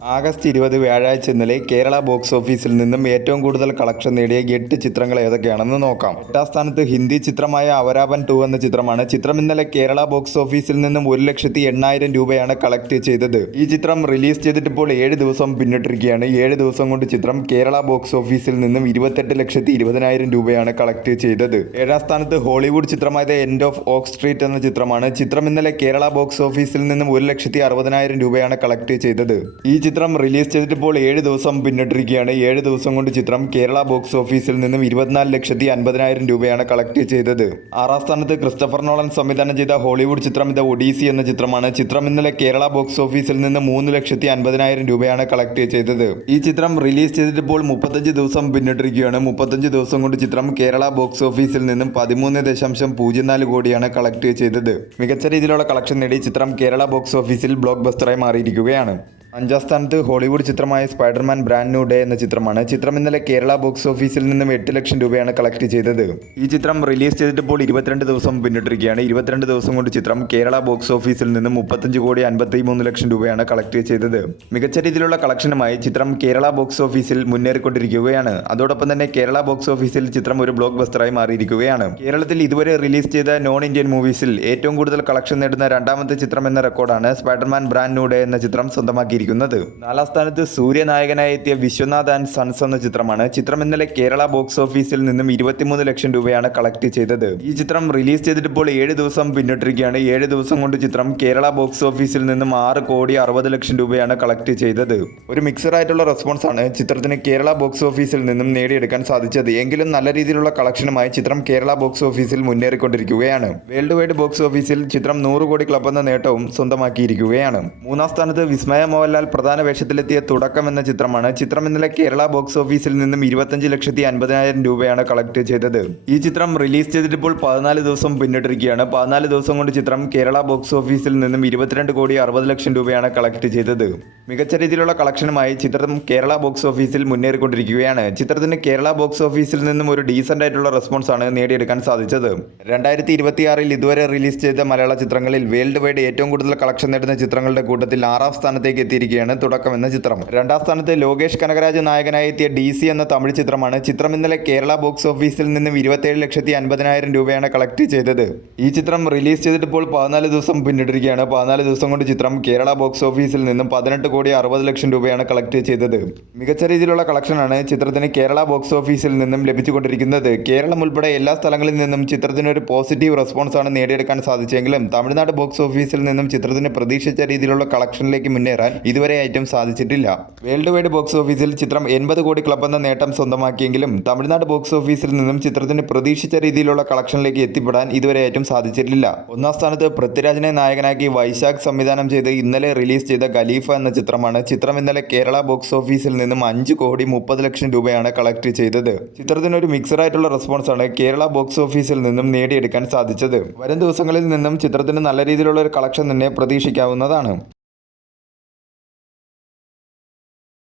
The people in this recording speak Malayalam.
ആഗസ്റ്റ് 20 വ്യാഴാഴ്ച ഇന്നലെ കേരള ബോക്സ് ഓഫീസിൽ നിന്നും ഏറ്റവും കൂടുതൽ കളക്ഷൻ നേടിയ 8 ചിത്രങ്ങൾ ഏതൊക്കെയാണെന്ന് നോക്കാം. 8ാം സ്ഥാനത്ത് ഹിന്ദി ചിത്രമായ അവരാപൻ 2 എന്ന ചിത്രമാണ്. ചിത്രം ഇന്നലെ കേരള ബോക്സ് ഓഫീസിൽ നിന്നും 1,80,000 രൂപയാണ് കളക്ട് ചെയ്തത്. ഈ ചിത്രം റിലീസ് ചെയ്തിട്ട് ഇപ്പോൾ 7 ദിവസം പിന്നിട്ടിരിക്കുകയാണ്. 7 ദിവസം കൊണ്ട് ചിത്രം കേരള ബോക്സ് ഓഫീസിൽ നിന്നും 28,20,000 രൂപയാണ് കളക്ട് ചെയ്തത്. 7ാം സ്ഥാനത്ത് ഹോളിവുഡ് ചിത്രമായ the end of Oak Street എന്ന ചിത്രമാണ്. ചിത്രം ഇന്നലെ കേരള ബോക്സ് ഓഫീസിൽ നിന്നും 1,60,000 രൂപയാണ് കളക്ട് ചെയ്തത്. ഈ ചിത്രം റിലീസ് ചെയ്തിട്ട് ഇപ്പോൾ 7 ദിവസം പിന്നിട്ടിരിക്കുകയാണ്. 7 ദിവസം കൊണ്ട് ചിത്രം കേരള ബോക്സ് ഓഫീസിൽ നിന്നും 24,50,000 രൂപയാണ് കളക്ട് ചെയ്തത്. 6ാം സ്ഥാനത്ത് ക്രിസ്റ്റഫർ നോളൻ സംവിധാനം ചെയ്ത ഹോളിവുഡ് ചിത്രം ദ ഒഡീസി എന്ന ചിത്രമാണ്. ചിത്രം ഇന്നലെ കേരള ബോക്സ് ഓഫീസിൽ നിന്ന് 3,50,000 രൂപയാണ് കളക്ട് ചെയ്തത്. ഈ ചിത്രം റിലീസ് ചെയ്തിട്ട് ഇപ്പോൾ 35 ദിവസം പിന്നിട്ടിരിക്കുകയാണ്. 35 ദിവസം കൊണ്ട് ചിത്രം കേരള ബോക്സ് ഓഫീസിൽ നിന്നും 13.04 കോടിയാണ് കളക്ട് ചെയ്തത്. മികച്ച രീതിയിലുള്ള കളക്ഷൻ നേടി ചിത്രം കേരള ബോക്സ് ഓഫീസിൽ ബ്ലോക്ക് ബസ്റ്ററായി മാറിയിരിക്കുകയാണ്. 5ാം സ്ഥാനത്ത് ഹോളിവുഡ് ചിത്രമായ സ്പൈഡർമാൻ ബ്രാൻഡ് ന്യൂ ഡേ എന്ന ചിത്രമാണ്. ചിത്രം ഇന്നലെ കേരള ബോക്സ് ഓഫീസിൽ നിന്നും 8 ലക്ഷം രൂപയാണ് കളക്ട് ചെയ്തത്. ഈ ചിത്രം റിലീസ് ചെയ്തിട്ട് ഇപ്പോൾ 22 ദിവസം പിന്നിട്ടിരിക്കുകയാണ്. 22 ദിവസം കൊണ്ട് ചിത്രം കേരള ബോക്സ് ഓഫീസിൽ നിന്നും 35,53,00,000 രൂപയാണ് കളക്ട് ചെയ്തത്. മികച്ച രീതിയിലുള്ള കളക്ഷനുമായി ചിത്രം കേരള ബോക്സ് ഓഫീസിൽ മുന്നേറിക്കൊണ്ടിരിക്കുകയാണ്. അതോടൊപ്പം തന്നെ കേരള ബോക്സ് ഓഫീസിൽ ചിത്രം ഒരു ബ്ലോക്ക് ബസ്റ്ററായി മാറിയിരിക്കുകയാണ്. കേരളത്തിൽ ഇതുവരെ റിലീസ് ചെയ്ത നോൺ ഇന്ത്യൻ മൂവീസിൽ ഏറ്റവും കൂടുതൽ കളക്ഷൻ നേടുന്ന രണ്ടാമത്തെ ചിത്രം എന്ന റെക്കോർഡാണ് സ്പൈഡർമാൻ ബ്രാൻഡ് ന്യൂ ഡേ എന്ന ചിത്രം സ്വന്തമാക്കി. 4ാം സ്ഥാനത്ത് സൂര്യനായകനായി എത്തിയ വിശ്വനാഥ് ആൻഡ് സൺസ് എന്ന ചിത്രമാണ്. ചിത്രം ഇന്നലെ കേരള ബോക്സ് ഓഫീസിൽ നിന്നും 23 ലക്ഷം രൂപയാണ് കളക്ട് ചെയ്തത്. ഈ ചിത്രം റിലീസ് ചെയ്തിട്ട് ഇപ്പോൾ 7 ദിവസം പിന്നിട്ടിരിക്കുകയാണ്. 7 ദിവസം കൊണ്ട് ചിത്രം കേരള ബോക്സ് ഓഫീസിൽ നിന്നും 6,60,00,000 രൂപയാണ് കളക്ട് ചെയ്തത്. ഒരു മിക്സഡ് ആയിട്ടുള്ള റെസ്പോൺസ് ആണ് ചിത്രത്തിന് കേരള ബോക്സ് ഓഫീസിൽ നിന്നും നേടിയെടുക്കാൻ സാധിച്ചത്. എങ്കിലും നല്ല രീതിയിലുള്ള കളക്ഷനുമായി ചിത്രം കേരള ബോക്സ് ഓഫീസിൽ മുന്നേറിക്കൊണ്ടിരിക്കുകയാണ്. വേൾഡ് വൈഡ് ബോക്സ് ഓഫീസിൽ ചിത്രം 100 കോടി ക്ലബ് എന്ന നേട്ടവും സ്വന്തമാക്കിയിരിക്കുകയാണ്. 3ാം സ്ഥാനത്ത് വിസ്മയ മോഹൻലാൽ പ്രധാന വേഷത്തിലെത്തിയ തുടക്കം എന്ന ചിത്രമാണ്. ചിത്രം ഇന്നലെ കേരള ബോക്സ് ഓഫീസിൽ നിന്നും 25,50,000 രൂപയാണ് കളക്ട് ചെയ്തത്. ഈ ചിത്രം റിലീസ് ചെയ്തിട്ട് ഇപ്പോൾ 14 ദിവസം പിന്നിട്ടിരിക്കുകയാണ്. 14 ദിവസം കൊണ്ട് ചിത്രം കേരള ബോക്സ് ഓഫീസിൽ നിന്നും 22,60,00,000 രൂപയാണ് കളക്ട് ചെയ്തത്. മികച്ച രീതിയിലുള്ള കളക്ഷനുമായി ചിത്രം കേരള ബോക്സ് ഓഫീസിൽ മുന്നേറിക്കൊണ്ടിരിക്കുകയാണ്. ചിത്രത്തിന് കേരള ബോക്സ് ഓഫീസിൽ നിന്നും ഒരു ഡീസന്റ് ആയിട്ടുള്ള റെസ്പോൺസ് ആണ് നേടിയെടുക്കാൻ സാധിച്ചത്. 2026 ഇതുവരെ റിലീസ് ചെയ്ത മലയാള ചിത്രങ്ങളിൽ വേൾഡ് വൈഡ് ഏറ്റവും കൂടുതൽ കളക്ഷൻ നേടുന്ന ചിത്രങ്ങളുടെ കൂട്ടത്തിൽ 6ാം സ്ഥാനത്തേക്ക് എത്തിയിരിക്കുകയാണ് തുടക്കം എന്ന ചിത്രം. 2ാം സ്ഥാനത്ത് ലോകേഷ് കനകരാജ് നായകനായി എത്തിയ DC എന്ന തമിഴ് ചിത്രമാണ്. ചിത്രം ഇന്നലെ കേരള ബോക്സ് ഓഫീസിൽ നിന്നും 27,50,000 രൂപയാണ് കളക്ട് ചെയ്തത്. ഈ ചിത്രം റിലീസ് ചെയ്തിട്ട് ഇപ്പോൾ 14 ദിവസം പിന്നിട്ടിരിക്കുകയാണ്. 14 ദിവസം കൊണ്ട് ചിത്രം കേരള ബോക്സ് ഓഫീസിൽ നിന്നും 18,60,00,000 രൂപയാണ് കളക്ട് ചെയ്തത്. മികച്ച രീതിയിലുള്ള കളക്ഷനാണ് ചിത്രത്തിന് കേരള ബോക്സ് ഓഫീസിൽ നിന്നും ലഭിച്ചുകൊണ്ടിരിക്കുന്നത്. കേരളം ഉൾപ്പെടെ എല്ലാ സ്ഥലങ്ങളിൽ നിന്നും ചിത്രത്തിന് ഒരു പോസിറ്റീവ് റെസ്പോൺസ് ആണ് നേടിയെടുക്കാൻ സാധിച്ചെങ്കിലും തമിഴ്നാട് ബോക്സ് ഓഫീസിൽ നിന്നും ചിത്രത്തിന് പ്രതീക്ഷിച്ച രീതിയിലുള്ള കളക്ഷനിലേക്ക് മുന്നേറാൻ ഇതുവരെ ആയിട്ടും സാധിച്ചിട്ടില്ല. വേൾഡ് വൈഡ് ബോക്സ് ഓഫീസിൽ ചിത്രം 80 കോടി ക്ലബ് എന്ന നേട്ടം സ്വന്തമാക്കിയെങ്കിലും തമിഴ്നാട് ബോക്സ് ഓഫീസിൽ നിന്നും ചിത്രത്തിന് പ്രതീക്ഷിച്ച രീതിയിലുള്ള കളക്ഷനിലേക്ക് എത്തിപ്പെടാൻ ഇതുവരെ ആയിട്ടും സാധിച്ചിട്ടില്ല. 1ാം സ്ഥാനത്ത് പൃഥ്വിരാജിനെ നായകനാക്കി വൈശാഖ് സംവിധാനം ചെയ്ത് ഇന്നലെ റിലീസ് ചെയ്ത ഖലീഫ എന്ന ചിത്രമാണ്. ചിത്രം ഇന്നലെ കേരള ബോക്സ് ഓഫീസിൽ നിന്നും 5,30,00,000 രൂപയാണ് കളക്ട് ചെയ്തത്. ചിത്രത്തിന് ഒരു മിക്സഡ് ആയിട്ടുള്ള റെസ്പോൺസ് ആണ് കേരള ബോക്സ് ഓഫീസിൽ നിന്നും നേടിയെടുക്കാൻ സാധിച്ചത്. വരും ദിവസങ്ങളിൽ നിന്നും ചിത്രത്തിന് നല്ല രീതിയിലുള്ള ഒരു കളക്ഷൻ തന്നെ പ്രതീക്ഷിക്കാവുന്നതാണ്.